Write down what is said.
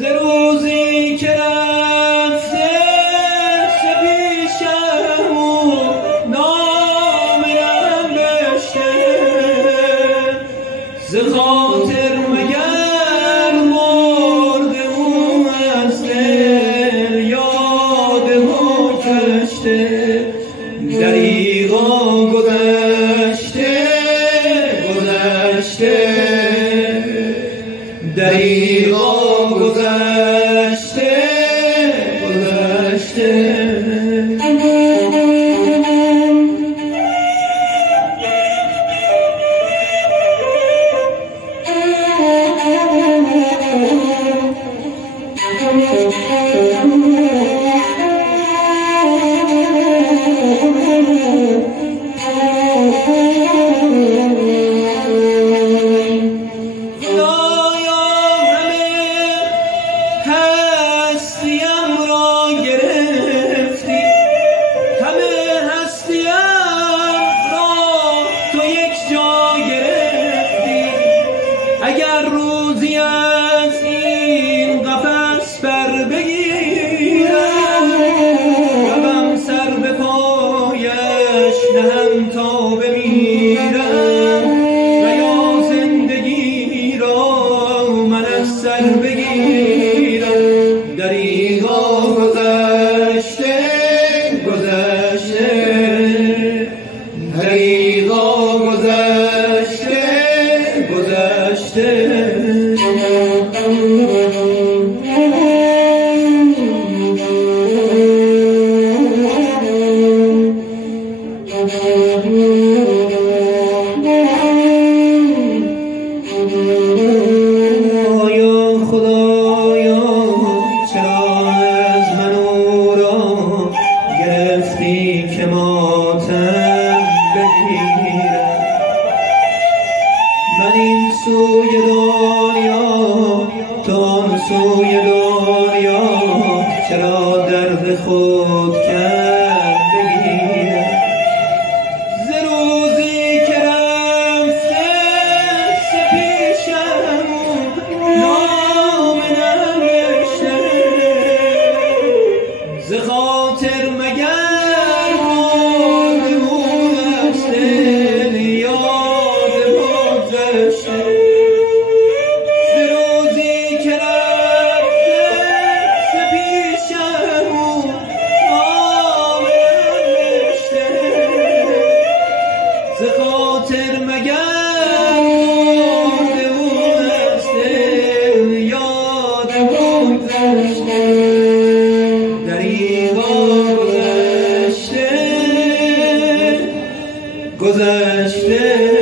ز روزی که رفته پیشم و نام نوشته، ز خاطر مگر مرده او از دل یاد گذشته، دریغا گذشته گذشته، دریغا گذشته گذشته. اگر روزی از این قفس بر بگیرم، روم سر به پایش نهم تا بمیرم، و یا زندگی را من از سر بگیرم. دریغا گذشته گذشته، دریغا گذشته گذشته. آیا خدایا چرا از من او را گرفتی که ماتم بگیرم؟ من این سوی دنیا تو آن سوی دنیا، چرا درد خود کرد بگیرم؟ ز روزی که رفته پیشم نام نوشته، ز خاطر مگر مرده او از دل یاد گذشته، ز روزی که رفته پیشم نام نوشته، ز خاطر مگر مرده او از دل یاد گذشته، دریغا گذشته گذشته.